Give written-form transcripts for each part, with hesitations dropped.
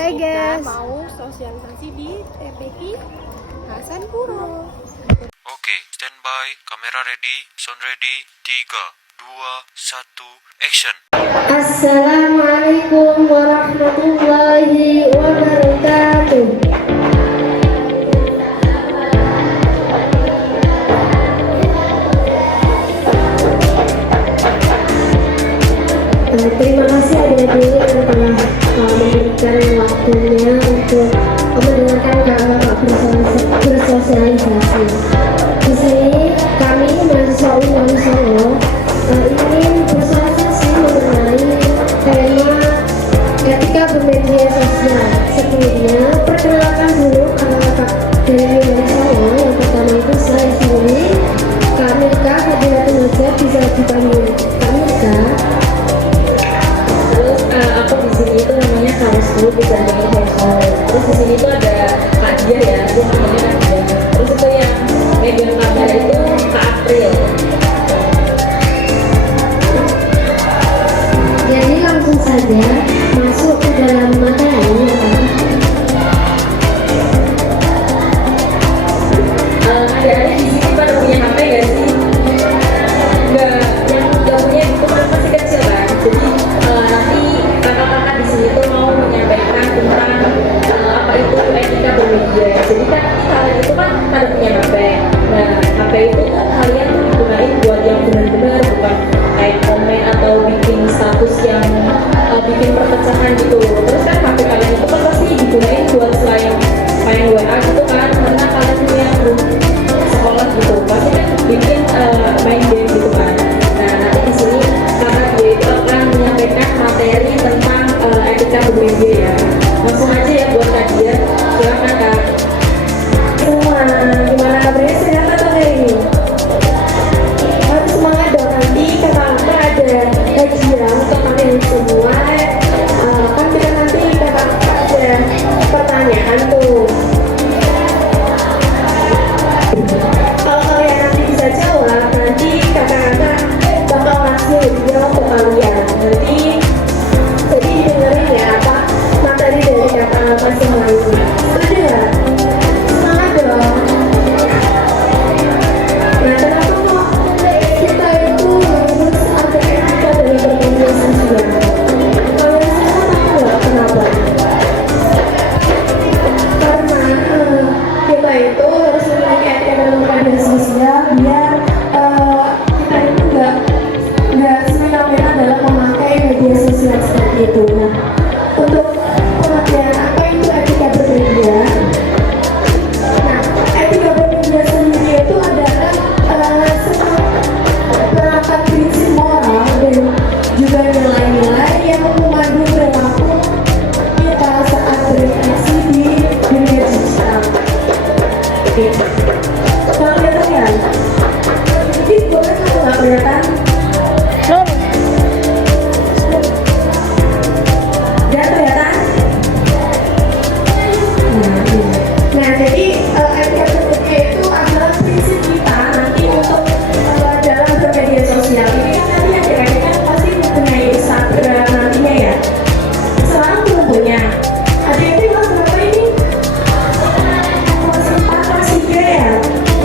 Hai Kita guys. mau sosialisasi di TPI Hasan Puro. Oke, standby, kamera ready, sound ready, 3, 2, 1, action. Assalamualaikum warahmatullahi wabarakatuh. Terima kasih adik-adik yang telah memberikan waktunya untuk mendengarkan kakak bersosialisasi. Di sini kami mahasiswa Unpad Solo ingin bersosialisasi mengenai tema etika bermedia sosial. Sebelumnya perkenalkan dulu kakak-kakak dari Unpad Solo. Yang pertama itu saya sendiri, Kak Mirka Fadilatul Hajat, bisa dipanggil Kak Mirka. Terus aku di sini itu namanya Karismu, bisa dipanggil Hesol. Terus di sini tuh ada Kak Dia ya, dia namanya Kak Dia. Terus itu yang megang kamera itu Kak April. Jadi langsung saja masuk ke dalam materi ya Kak. Adik-adik di sini pada punya HP nggak sih? Nggak, yang nggak punya itu kan masih kecil kan. Jadi nanti kakak-kakak di sini tuh mau menyampaikan tentang apa itu etika bermedia. Jadi kan kalian itu kan pada punya HP. Nah, HP itu kan kalian tuh digunain buat yang benar-benar, bukan kayak komen atau bikin status yang bikin perpecahan gitu. Terus kan HP kalian itu kan pasti digunain buat selain main WA gitu kan, karena kalian tuh yang sekolah gitu pasti kan bikin main game gitu kan. Nah, nanti di sini kakak dia itu akan menyampaikan materi tentang etika bermedia ya. Langsung aja ya buat Kak Dia, silakan Kak. Semua, gimana kabarnya, sehat atau hari ini? Harus semangat dong, nanti kakak-kakak ada hadiah untuk kalian semua. Kan kita nanti kakak-kakak ada pertanyaan tuh. Kalau kalian nanti bisa jawab, nanti kakak-kakak bakal ngasih hadiah untuk kalian. Nanti jadi dengerin ya apa materi dari kakak masing-masing. Setuju nggak? Semangat dong. Nah, kenapa kok kita itu harus ada etika dari bermedia sosial? Kalian semua tahu nggak kenapa? Karena kita itu harus memiliki etika dalam bermedia sosial biar kita itu nggak semena-mena dalam memakai media sosial seperti itu. Nah, untuk pengertian apa itu etika bermedia? Nah, etika bermedia sendiri itu adalah penerapan prinsip moral dan juga nilai-nilai yang memandu perilaku kita saat berinteraksi di dunia digital. Oke, kalau kelihatan, jadi boleh nggak kelihatan? Udah kelihatan? Nah, jadi etika bermedia itu adalah prinsip kita nanti untuk dalam bermedia sosial. Ini kan nanti adik-adik kan pasti mempunyai Instagram nantinya ya. Sekarang belum punya. Adik-adik kelas berapa ini? Kelas 4, kelas 3 ya?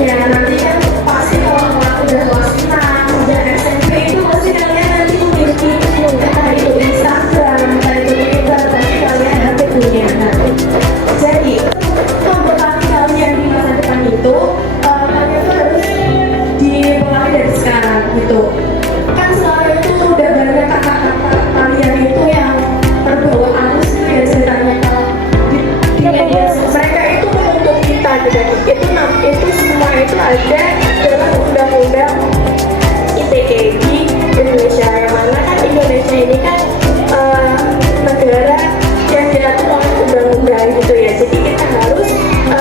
Ya, nanti kan pasti kalau udah kelas 6, udah SMP itu pasti kalian nanti memiliki entah itu Instagram, entah itu Twitter, pasti kalian nanti punya. Nah, jadi kompetisi kalian di masa depan itu kalian tuh harus dimulai dari sekarang gitu. Kan sekarang itu udah banyak kakak-kakak kalian itu yang terbawa arus ya ceritanya kalau di media sosial. Mereka itu menuntut kita gitu. Itu semua itu ada dalam undang-undang ITE di Indonesia, yang mana kan Indonesia ini kan negara yang diatur oleh undang-undang gitu ya. Jadi kita harus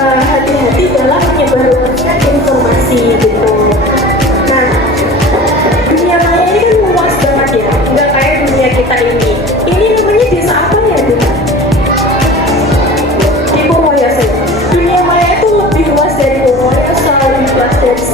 hati-hati dalam menyebarluaskan informasi gitu. Nah, dunia maya ini kan luas banget ya, nggak kayak dunia kita ini. Ini namanya desa apa ya, Bu? Di Purworejo. Dunia maya itu lebih luas dari Purworejo, lebih luas dari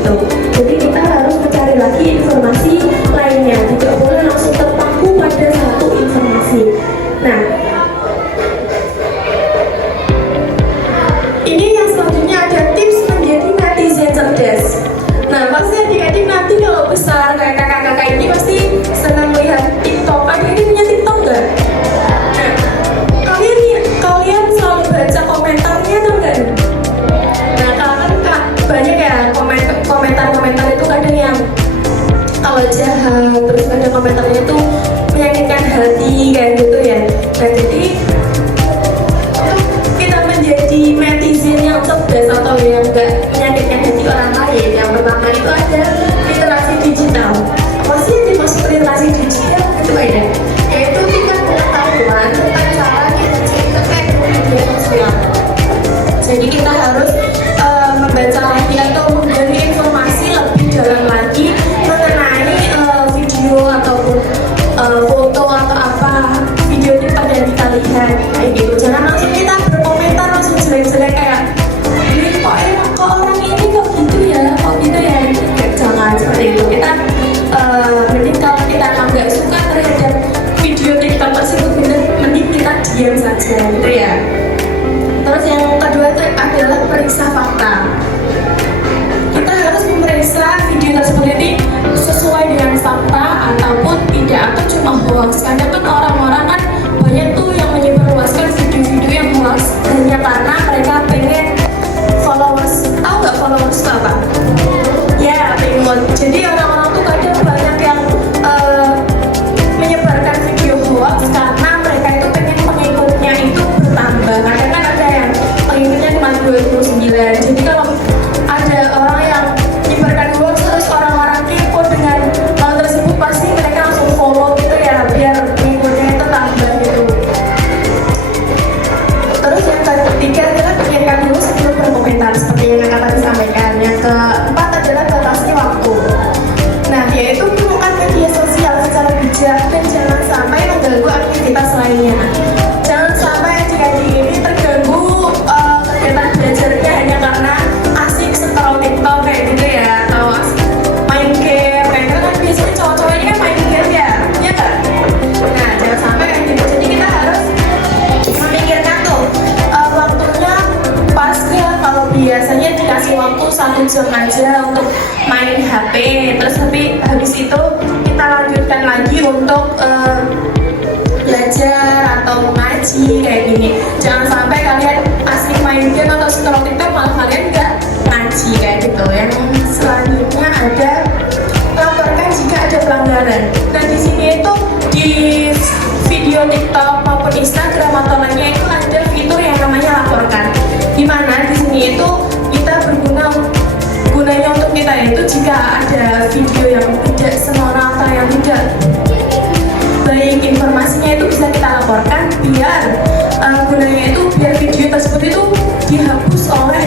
gitu. Jadi kita harus mencari lagi informasi lainnya, tidak boleh langsung terpaku pada satu informasi. Nah, ini yang selanjutnya ada tips menjadi netizen cerdas. Nah, pasti adik-adik nanti kalau besar kayak kakak-kakak ini pasti senang melihat TikTok. Adik-adik punya TikTok nggak? Nah, kalian selalu baca komentarnya atau enggak? Nah, kan banyak ya komentar-komentar itu kadang yang kalau jahat, terus kadang komentarnya itu menyakitkan hati kayak gitu ya. Nah, jadi kita menjadi netizen yang cerdas atau yang enggak menyakitkan hati orang lain, yang pertama itu ada literasi digital. Apa sih yang dimaksud literasi digital? Itu ada, yaitu tingkat pengetahuan tentang cara kita media sosial. Jadi kita harus membaca lagi atau menggali informasi lebih dalam lagi mengenai video ataupun foto atau apa video TikTok yang kita lihat kayak gitu. Jangan langsung kita berkomentar langsung jelek-jelek kayak ini kok orang ini kok gitu ya, jangan seperti itu. Kita mending kalau kita nggak suka terhadap video TikTok tersebut, mending kita diam saja gitu ya. Terus yang kedua itu adalah periksa fakta. Kita harus memeriksa video tersebut ini sesuai dengan fakta ataupun tidak, atau cuma hoax. Kadang kan orang-orang kan banyak tuh yang menyebarluaskan video-video yang hoax hanya karena mereka pengen followers. Tahu nggak followers itu apa? Ya, pengen. Jadi orang-orang tuh kadang banyak yang menyebarkan video hoax karena mereka itu pengen pengikutnya itu bertambah. Kadang kan ada yang pengikutnya cuma 29. Jadi kalau ada orang yang menyebarkan hoax terus orang-orang kepo dengan hal tersebut, pasti mereka langsung follow gitu ya, biar pengikutnya itu tambah gitu. Terus yang ketiga adalah pikirkan dulu sebelum berkomentar, seperti yang kakak tadi sampaikan. Yang keempat adalah batasi waktu. Nah, yaitu gunakan media sosial secara bijak dan jangan sampai mengganggu aktivitas lainnya. Jangan sampai adik-adik ini terganggu kegiatan belajarnya hanya karena asik scroll TikTok kayak gitu ya, atau asik main game kayak gitu kan. Biasanya cowok-cowok ini kan main game ya nggak? Nah, jangan sampai kayak gitu. Jadi kita harus memikirkan tuh waktunya pas ya. Kalau biasanya dikasih waktu 1 jam aja untuk main HP, terus habis itu kita lanjutkan lagi untuk belajar atau mengaji kayak gini. Jangan sampai kalian asik main game atau scroll TikTok malah kalian nggak ngaji kayak gitu. Yang selanjutnya ada laporkan jika ada pelanggaran. Dan di sini itu di video TikTok maupun Instagram atau lainnya itu ada fitur yang namanya laporkan. Dimana di sini itu kita gunanya untuk kita itu jika ada video yang tidak senonoh atau yang tidak baik informasinya itu bisa kita laporkan, biar gunanya itu biar video tersebut itu dihapus oleh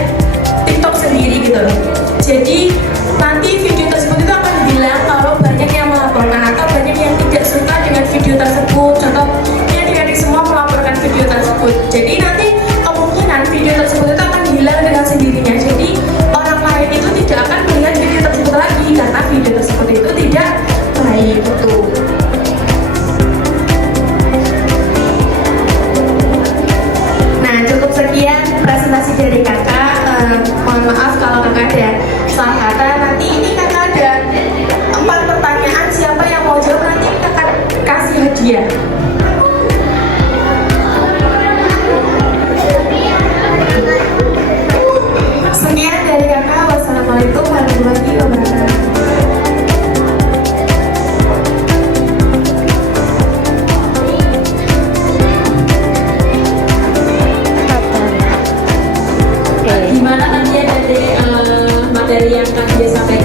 TikTok sendiri gitu loh. Jadi nanti video tersebut itu akan bilang kalau banyak yang melaporkan atau banyak yang tidak suka dengan video tersebut. Contohnya adik-adik semua melaporkan video tersebut. Jadi nanti kemungkinan video tersebut itu akan hilang dengan sendirinya. Jadi orang lain itu tidak akan melihat video tersebut lagi karena video tersebut itu tidak baik gitu. Nah, cukup sekian presentasi dari kakak. Mohon maaf kalau kakak ada salah kata. Nanti ini kakak ada 4 pertanyaan. Siapa yang mau jawab nanti kakak kasih hadiah. Sekian dari kakak. Wassalamualaikum warahmatullahi wabarakatuh. Gimana tadi ya dari materi yang kak dia sampaikan?